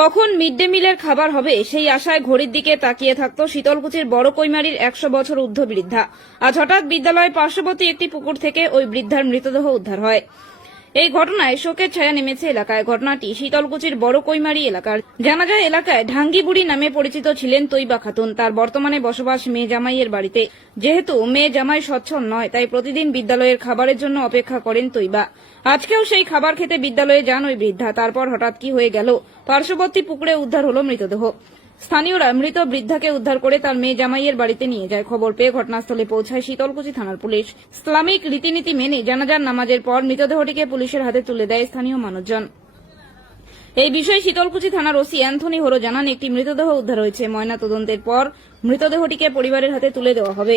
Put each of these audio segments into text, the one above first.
কখন mid day মিলের খাবার হবে, সেই আশায় ঘড়ির দিকে তাকিয়ে থাকত শীতলকুচির বড় কৈমারির একশো বছর ঊর্ধ্ব বৃদ্ধা। আজ হঠাৎ বিদ্যালয়ের পার্শ্ববর্তী একটি পুকুর থেকে ওই বৃদ্ধার মৃতদেহ উদ্ধার হয়। এই ঘটনায় শোকের ছায়া নেমেছে এলাকায়। ঘটনাটি শীতলকুচির বড় কৈমারি এলাকার। জানা যায়, এলাকায় ঢাঙ্গিবুড়ি নামে পরিচিত ছিলেন তৈবা খাতুন। তার বর্তমানে বসবাস মেয়ে জামাইয়ের বাড়িতে। যেহেতু মেয়ে জামাই সচ্ছল নয়, তাই প্রতিদিন বিদ্যালয়ের খাবারের জন্য অপেক্ষা করেন তৈবা। আজকেও সেই খাবার খেতে বিদ্যালয়ে যান ওই বৃদ্ধা। তারপর হঠাৎ কি হয়ে গেল? পার্শ্ববর্তী পুকুরে উদ্ধার হল মৃতদেহ। স্থানীয়রা মৃত বৃদ্ধাকে উদ্ধার করে তার মেয়ে জামাইয়ের বাড়িতে নিয়ে যায়। খবর পেয়ে ঘটনাস্থলে পৌঁছায় শীতলকুচি থানার পুলিশ। ইসলামিক রীতিনীতি মেনে জানাজার নামাজের পর মৃতদেহটিকে পুলিশের হাতে তুলে দেয় স্থানীয় মানুষজন। এই বিষয়ে শীতলকুচি থানার ওসি অ্যান্থনি হরো জানান, একটি মৃতদেহ উদ্ধার হয়েছে। ময়না তদন্তের পর মৃতদেহটিকে পরিবারের হাতে তুলে দেওয়া হবে।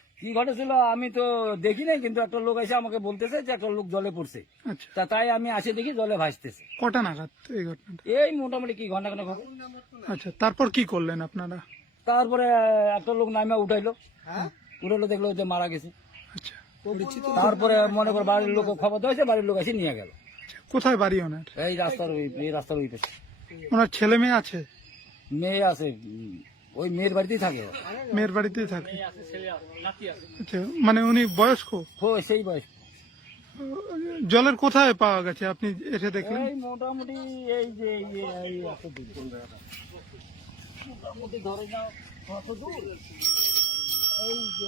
কি ঘটেছিল আমি তো দেখি নাই কিন্তু একটা লোক এসে আমাকে বলতেছে যে একটা লোক জলে পড়ছে। আচ্ছা। তা তাই আমি আসে দেখি জলে ভাসতেছে। কটা নাগাদ এই ঘটনাটা? এই মোটামুটি কি ঘণ্টা ঘণ্টা আচ্ছা তারপর কি করলেন আপনারা? তারপরে একটা লোক নামে উঠাইলো। উঠাইলো দেখল যে মারা গেছে। আচ্ছা। তারপরে মনে করো বাড়ির লোক খবর দিয়েছে বাড়ির লোক এসে নিয়ে গেল। আচ্ছা। কোথায় বাড়ি ওনার? এই রাস্তার ওই এই রাস্তার ওই পাশে। ওনার ছেলে মেয়ে আছে? মেয়ে আছে ওই মেয়ের বাড়িতেই থাকে। মেয়ের বাড়িতেই থাকে। আচ্ছা মানে উনি বয়স্ক? ও সেই বয়স। জলের কোথায় পাওয়া গেছে? আপনি এসে দেখলেন? এই মোটামুটি এই যে এই? মোটামুটি ধরে কত দূর। যে?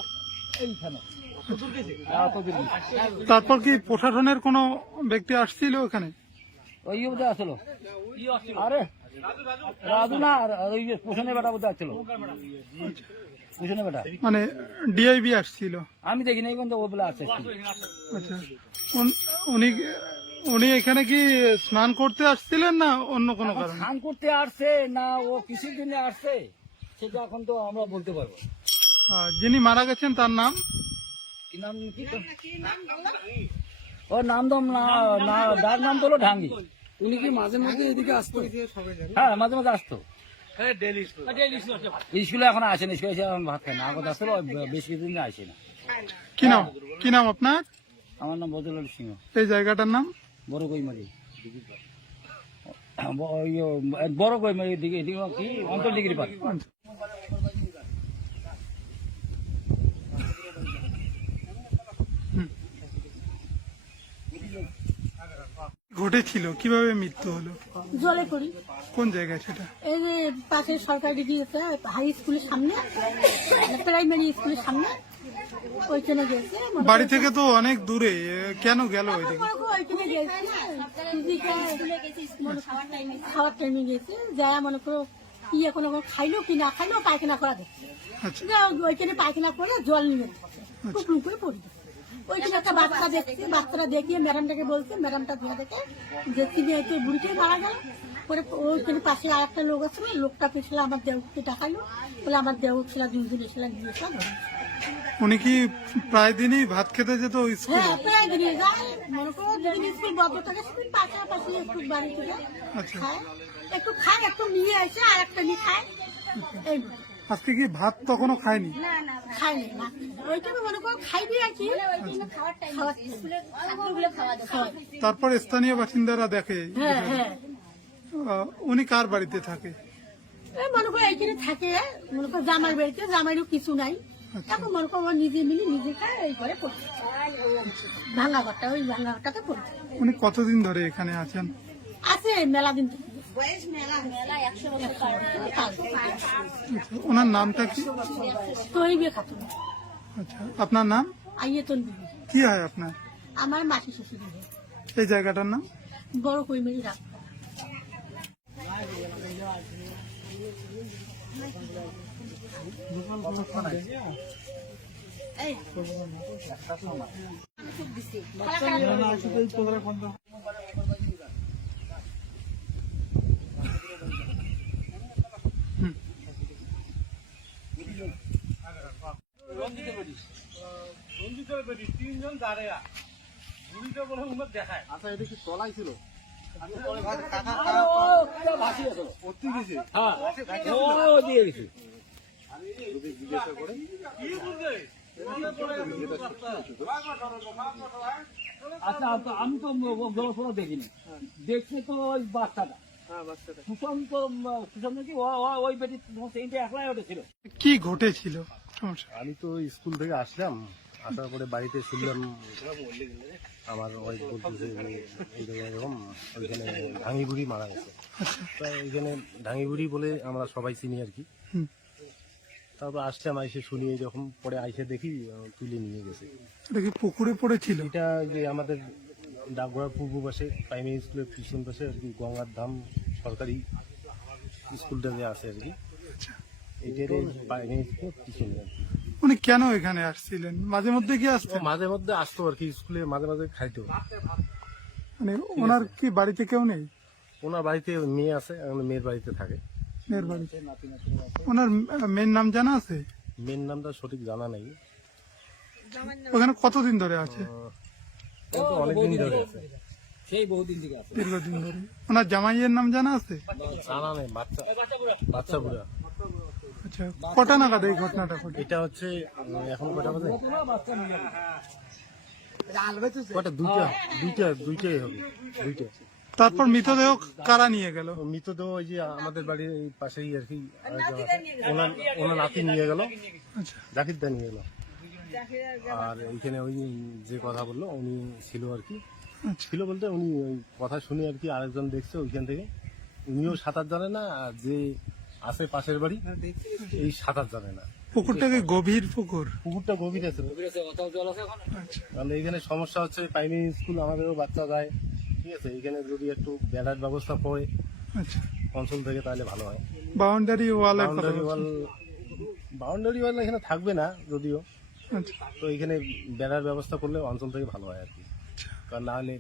তারপর কি প্রশাসনের কোনো ব্যক্তি আসছিল ওখানে? ওই আসলো। আরে রাজু না ওই পোষণে বেটা বোধহয় আসছিল পোষণে বেটা। মানে ডিআইবি আসছিল। আমি দেখিনি কিন্তু ও বলে আছে। আচ্ছা উনি উনি এখানে কি স্নান করতে আসছিলেন না অন্য কোনো কারণে? স্নান করতে আসছে না ও কিসের জন্য আসছে সেটা এখন তো আমরা বলতে পারব। যিনি মারা গেছেন তার নাম? কি নাম কি? ওর নাম তো না না ডাক নাম তো হলো ঢাঙ্গি। উনি কি মাঝে মাঝে এদিকে আসতো? হ্যাঁ মাঝে মাঝে আসতো। স্কুলে এখন আসেন না স্কুলে এসে এখন ভাত খায় না। আগত আসলে বেশ কিছুদিন আসে না। কি নাম? কি নাম আপনার? আমার নাম বজলাল সিংহ। এই জায়গাটার নাম? বড় কইমারি ব- ইয়ে, বড় কইমারি দিকে এদিকে কি? অন্তর ডিগ্রি পার্ক ঘটেছিল? কীভাবে মৃত্যু হলো? জলে পড়ি। কোন জায়গায় সেটা? এই যে পাশের সরকারি দিয়েছে হাই স্কুলের সামনে প্রাইমারি স্কুলের সামনে ওইখানে গেছে বাড়ি থেকে তো অনেক দূরে কেন গেল ওইদিকে করো ওইখানে গেছে দিদিকে খাওয়ার টাইমে গেছে মনে করো ইয়ে কোনো খাইলো কি না খাইলো পায়খানা করা দেখছে। আচ্ছা। ওইখানে পায়খানা করে জল নিয়ে দিচ্ছে টুকরু করে পড়ে। ওইখানে একটা বাচ্চা দেখছে বাচ্চারা দেখিয়ে ম্যাডামটাকে বলছে ম্যাডামটা ধরে দেখে যে তিনি একটু বুড়িটাই মারা গেল। পরে ওইখানে পাশে আর একটা লোক আছে লোকটা পেছলে আমার দেহকে টাকালো বলে আমার দেহ ছিল দুজন এসেছিলাম দিয়েছিলাম উনি কি প্রায় দিনই ভাত খেতে যেত ওই স্কুলে? হ্যাঁ প্রায় দিনে যায়। মনে করো দুদিন স্কুল বন্ধ থাকে স্কুল পাশাপাশি একটু বাড়ি থেকে আচ্ছা। খায়। একটু খায় একটু নিয়ে আসে আর একটা নিয়ে খায়। এই আজকে কি ভাত তখনও খায়নি? খায়নি। না ওইটাকে মনে করো খাইবি আর কি। তারপর স্থানীয় বাসিন্দারা দেখে হ্যাঁ হ্যাঁ। উনি কার বাড়িতে থাকে? মনে করো এইখানে থাকে মনে করো জামাই বাড়িতে জামাইরও কিছু নাই। এখন মনে করো নিজে মিলে নিজে খায় এই ভাঙা ঘরটা ওই ভাঙা ঘরটাতে পড়ছে উনি কতদিন ধরে এখানে আছেন? আছে মেলা দিন থেকে। আচ্ছা, ওনার নামটা কি? আচ্ছা আপনার নাম? কি হয় আপনার? আমার মাসি শ্বশুর এই জায়গাটার নাম? বড় রাত এই। তিনজন দাঁড়িয়া। বলে দেখায়। আচ্ছা এটা কি তলাই ছিল? হ্যাঁ। ও দিয়ে আচ্ছা আচ্ছা, আমি তো গল্পটা দেখিনি। দেখছি তো ওই বাচ্চাটা। সুশান্ত সুশান্ত কি? ও- ও- ওই বেটি সেইটা একলাই উঠেছিল কি ঘটেছিল? সমস্যা? আমি তো স্কুল থেকে আসলাম আসার পরে বাড়িতে শুনলাম আমার ওয়াইফ বলতেছে এরকম ওইখানে মারা গেছে। এখানে ঢাঙি বুড়ি বলে আমরা সবাই চিনি আর কি। তারপর আসলাম আইসে শুনি যখন পরে আইসে দেখি তুলে নিয়ে গেছে। দেখি পুকুরে পড়েছিল? এটা যে আমাদের ডাকঘোড়ার পূর্ব পাশে প্রাইমারি স্কুলের পিছন পাশে আর কি গঙ্গার ধাম সরকারি স্কুলটা যে আছে আর কি। পিছনে উনি কেন এখানে আসছিলেন? মাঝে মধ্যে কি ও আসতেন মাঝে মধ্যে আসতো আর কি স্কুলে মাঝে মাঝে খাইতো। মানে ওনার কি বাড়িতে কেউ নেই? ওনার বাড়িতে মেয়ে আছে এখন মেয়ের বাড়িতে থাকে। মেয়ের বাড়িতে ওনার মেয়ের নাম জানা আছে? মেয়ের নামটা সঠিক জানা নেই। ওখানে কতদিন ধরে আছে? ও তো অনেকদিন ধরে আছে। সেই বহুদিন থেকে আছে। দীর্ঘদিন ধরে। ওনার জামাইয়ের নাম জানা আছে? জানা নেই বাচ্চা বাচ্চা বুড়া। আচ্ছা কটা নাগাদ এই ঘটনাটা ঘটে? এটা হচ্ছে এখন কটা বাজে? কটা দুইটা দুইটা দুইটাই হবে দুইটা। তারপর মৃতদেহ কারা নিয়ে গেল? মৃতদেহ ওই যে আমাদের বাড়ির এই পাশেই আর কি। ওনার ওনার নাতি নিয়ে গেল। আচ্ছা। জাকির দা নিয়ে গেল। আর এইখানে ওই যে কথা বলল উনি ছিল আর কি। আচ্ছা। ছিল বলতে উনি ওই কথা শুনে আর কি আরেকজন দেখছে ওইখান থেকে। উনিও সাঁতার জানে না আর যে আছে পাশের বাড়ি। এই সাঁতার জানে না। পুকুরটা কি গভীর পুকুর? পুকুরটা গভীর আছে। জল আছে আচ্ছা। তাহলে এখানে সমস্যা হচ্ছে প্রাইমারি স্কুল আমাদেরও বাচ্চা যায়। ঠিক আছে এখানে যদি একটু বেড়ার ব্যবস্থা পড়ে আচ্ছা। অঞ্চল থেকে তাহলে ভালো হয়। Boundary wall boundary wall boundary wall এখানে থাকবে না যদিও। আচ্ছা। তো এখানে বেড়ার ব্যবস্থা করলে অঞ্চল থেকে ভালো হয় আর কি। কারণ না হলে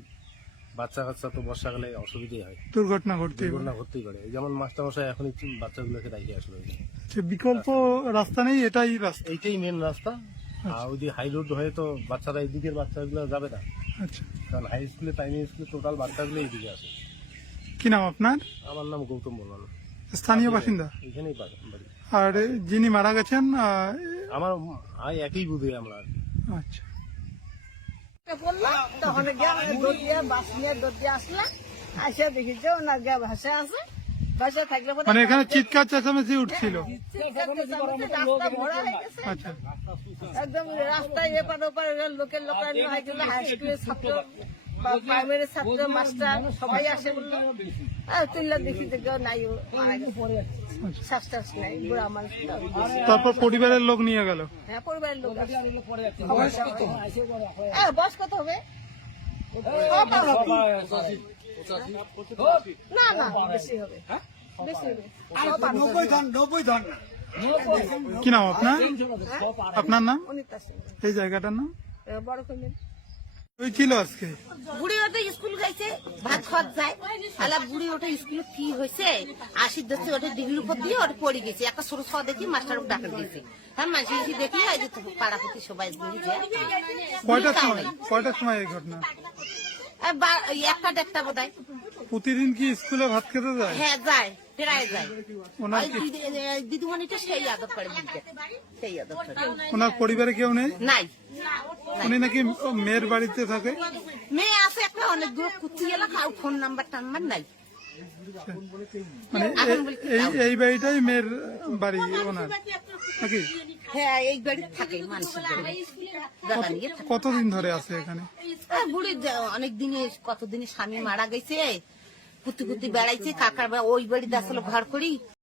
বাচ্চা কাচ্চা তো বর্ষাকালে অসুবিধাই হয়। দুর্ঘটনা ঘটতে দুর্ঘটনা ঘটতেই পারে। যেমন মাস্টারমশাই এখন একটু বাচ্চাগুলোকে রাখিয়ে আসলো। আচ্ছা, বিকল্প রাস্তা নেই এটাই রাস্তা। এইটাই মেন রাস্তা। আর ওই হাই রোড হয়ে তো বাচ্চারা এইদিকের বাচ্চাগুলো যাবে না। আচ্ছা। কারণ হাই স্কুলে প্রাইমারি স্কুলে টোটাল বাচ্চাগুলো এইদিকে আসে। কি নাম আপনার? আমার নাম গৌতম বর্মন। স্থানীয় বাসিন্দা? এখানেই বাড়ি। আর যিনি মারা গেছেন আমার একই বুধে আমরা। আচ্ছা। বলল তখন গিয়ে আমি দৌড় দিয়ে বাস নিয়ে দৌড় দিয়ে আসলাম আসে দেখি যে ওনার গিয়ে আছে। থাকলে মানে এখানে চিৎকার চেঁচামেচি উঠছিল? আচ্ছা। একদম রাস্তায় এপার ওপার লোকের লোকারণ্য হয়ে গেল হাই স্কুলের ছাত্র প্রাইমারি ছাত্র মাস্টার সবাই আসে বলল। হ্যাঁ দেখি যে কেউ নাই মারা গেছে। শ্বাস নাই বুড়া মানুষ তারপর পরিবারের লোক নিয়ে গেল? হ্যাঁ পরিবারের লোক হ্যাঁ বয়স কত হবে। না না বেশি হবে। বেশি হবে। কি নাম আপনার? আপনার নাম? এই জায়গাটার নাম? বড় ওই আজকে বুড়ি ওতে স্কুল গেছে ভাত খাওয়া যায়। তাহলে বুড়ি ওটা স্কুল কি হয়েছে আশি দশে ওটা ডিগ্রির উপর দিয়ে ওটা পড়ে গেছে। একটা সরু খাওয়া দেখি মাস্টার ডাকা দিয়েছে হ্যাঁ মাঝে এসে দেখি এই যে পাড়াপতি সবাই বুঝছে কয়টার সময়? কয়টার সময় এই ঘটনা? একটা দেড়টা বোধ প্রতিদিন কি স্কুলে ভাত খেতে যায়? হ্যাঁ যায় প্রায় যায়। ওনার ওই দিদিমণিটা সেই আদর করে বুঝতে সেই আদর করে। ওনার পরিবারে কেউ নেই? নাই। উনি নাকি মেয়ের বাড়িতে থাকে? মেয়ে আছে একটা অনেক দূর কুচি গেল কারও ফোন নাম্বার টাম্বার নাই। মানে এ- এই এই বাড়িটাই মেয়ের বাড়ি ওনার। নাকি? হ্যাঁ এই বাড়ি থাকে মানুষের বাড়ি। জায়গা নিয়ে থাকে। কতদিন ধরে আছে এখানে? বুড়ি অনেক দিনে কতদিনে স্বামী মারা গেছে কুতি কুতি বেড়াইছে কাকার ওই বাড়ি আসলে ঘর করি।